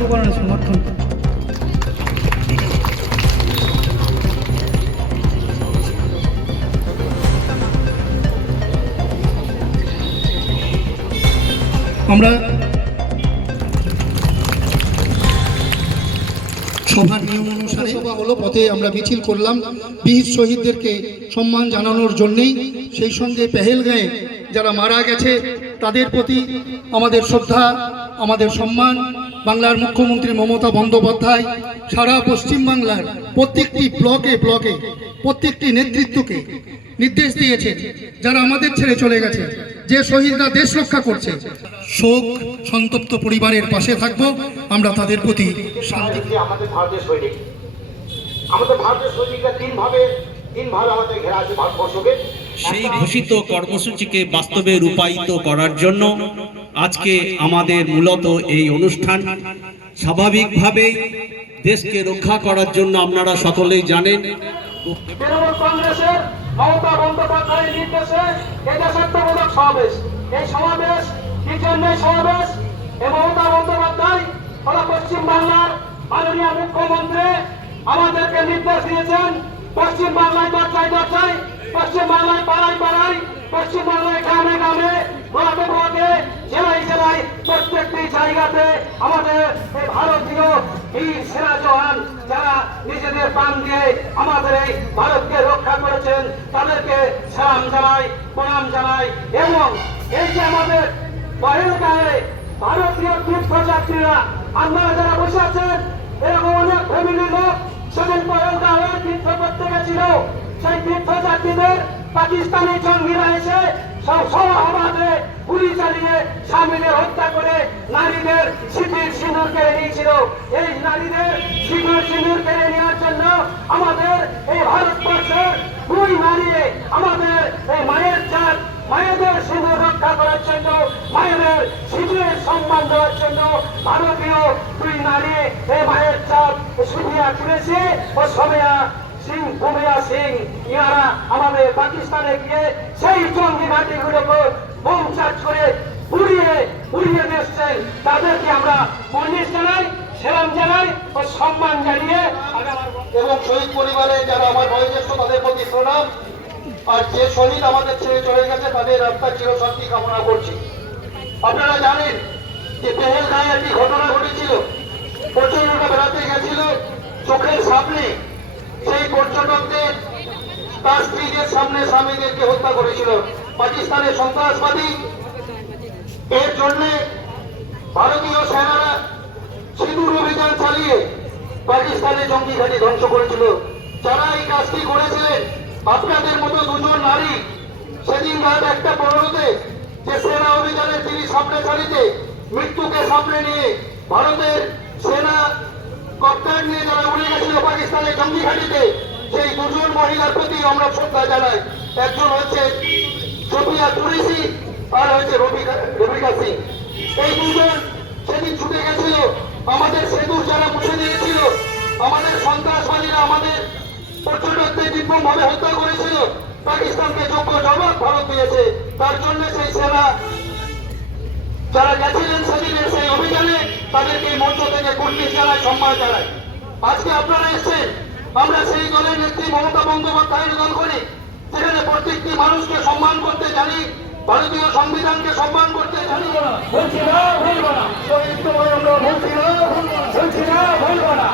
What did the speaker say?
উপকরণের সমর্থন। আমরা সভার নিয়ম অনুসারে সভা হলো পথে আমরা মিছিল করলাম। বীর শহীদদেরকে সম্মান জানানোর জন্যেই। সেই সঙ্গে পেহেলগাঁয়ে যারা মারা গেছে, তাদের প্রতি আমাদের শ্রদ্ধা, আমাদের সম্মান বাংলার মুখ্যমন্ত্রী মমতা বন্দ্যোপাধ্যায় সারা পশ্চিমবাংলার প্রত্যেকটি ব্লকে ব্লকে প্রত্যেকটি নেতৃত্বকে নির্দেশ দিয়েছে যারা আমাদের ছেড়ে চলে গেছে যে শহীদরা দেশ রক্ষা করছে। শোক সন্তপ্ত পরিবারের পাশে থাকব আমরা তাদের প্রতি শান্তি। আমাদের ভারতীয় সৈনিক। আমাদের ভারতীয় সৈনিকরা তিন ভাবে তিন ভাবে আমাদের ঘেরা আছে ভারতবর্ষকে। সেই ঘোষিত কর্মসূচিকে বাস্তবে রূপায়িত করার জন্য আজকে আমাদের মূলত এই অনুষ্ঠান। স্বাভাবিকভাবেই দেশকে রক্ষা করার জন্য আপনারা সকলেই জানেন। তৃণমূল কংগ্রেসের মমতা বন্দ্যোপাধ্যায়ের নির্দেশে এই সমাবেশ এই সমাবেশ কি জন্য সমাবেশ এই মমতা বন্দ্যোপাধ্যায় ওরা পশ্চিম মাননীয় মুখ্যমন্ত্রী আমাদেরকে নির্দেশ দিয়েছেন। পশ্চিম বাংলায় দরজায় দরজায় পশ্চিম বাংলায় পাড়ায় পাড়ায় পশ্চিম বাংলায় গ্রামে গ্রামে ব্লকে ব্লকে জেলায় জেলায় প্রত্যেকটি জায়গাতে আমাদের এই বীর সেনা জওয়ান যারা নিজেদের প্রাণ দিয়ে আমাদের এই ভারতকে রক্ষা করেছেন, তাদেরকে সালাম জানাই, প্রণাম জানাই এবং এই যে আমাদের বহেল গায়ে ভারতীয় তীর্থযাত্রীরা আপনারা যারা বসে আছেন, এরকম অনেক ফ্যামিলির লোক সেদিন বহেল গায়ে তীর্থ করতে গেছিল। সেই তীর্থযাত্রীদের পাকিস্তানি জঙ্গিরা এসে সব সমাহাবাদে গুলি চালিয়ে স্বামীদের হত্যা করে নারীদের স্মৃতির সিঁদুর কেড়ে নিয়েছিল। এই নারীদের সিঁদুর সিঁদুর কেড়ে নেওয়ার জন্য আমাদের এই ভারতবর্ষের দুই নারী, আমাদের এই মায়ের জাত, মায়েদের সিঁদুর রক্ষা করার জন্য, মায়েদের সিঁদুরের সম্মান দেওয়ার জন্য ভারতীয় দুই নারী এই মায়ের জাত সুবিয়া কুরেশি ও সবেয়া সিং, ভূমিয়া সিং, ইহারা আমাদের পাকিস্তানে গিয়ে সেই জঙ্গি ঘাটিগুলোকে বোম চার্জ করে উড়িয়ে উড়িয়ে দিচ্ছেন তাদেরকে আমরা মনিশ জানাই সেরাম জানাই ও সম্মান জানিয়ে এবং শহীদ পরিবারে যারা আমার বয়োজ্যেষ্ঠ তাদের প্রতি প্রণাম। আর যে শহীদ আমাদের ছেড়ে চলে গেছে, তাদের আত্মার চিরশান্তি কামনা করছি। আপনারা জানেন যে পেহেলগাঁয়ে একটি ঘটনা ঘটেছিল। পর্যটকরা বেড়াতে গেছিল। চোখের সামনে সেই পর্যটকদের তার স্ত্রীদের সামনে স্বামীদেরকে হত্যা করেছিল। পাকিস্তানের সন্ত্রাসবাদী এর জন্য ভারতীয় সেনারা সিঁদুর অভিযান চালিয়ে পাকিস্তানের জঙ্গি ঘাঁটি ধ্বংস করেছিল। যারা এই কাজটি করেছিলেন, আপনাদের মতো দুজন নারী, সেদিন রাত একটা পনেরোতে যে সেনা অভিযানের তিনি সামনে সারিতে মৃত্যুকে সামনে নিয়ে ভারতের সেনা কপ্তার নিয়ে যারা উড়ে গেছিল পাকিস্তানের জঙ্গি ঘাঁটিতে, সেই দুজন মহিলার প্রতি আমরা শ্রদ্ধা জানাই। একজন হচ্ছে সোফিয়া কুরেশি আর হচ্ছে রবিকা সিং। এই দুজন সেদিন ছুটে গেছিল। আমাদের সেতু যারা মুছে দিয়েছিল, আমাদের সন্ত্রাসবাদীরা আমাদের পর্যটকদের নির্মম ভাবে হত্যা করেছিল। পাকিস্তানকে যোগ্য জবাব ভারত দিয়েছে। তার জন্য সেই সেনা যারা গেছিলেন সেদিনের সেই অভিযানে তাদেরকে মঞ্চ থেকে কুর্নিশ জানায়, সম্মান জানায়। আজকে আপনারা এসেছেন। আমরা সেই দলের নেত্রী মমতা বন্দ্যোপাধ্যায়ের দল করি। সেখানে প্রত্যেকটি মানুষকে সম্মান করতে জানি। ভারতীয় সংবিধানকে সম্মান করতে জানি বলছি না ভুলব না। আমরা বলছি না। বলছি না ভুলবো না।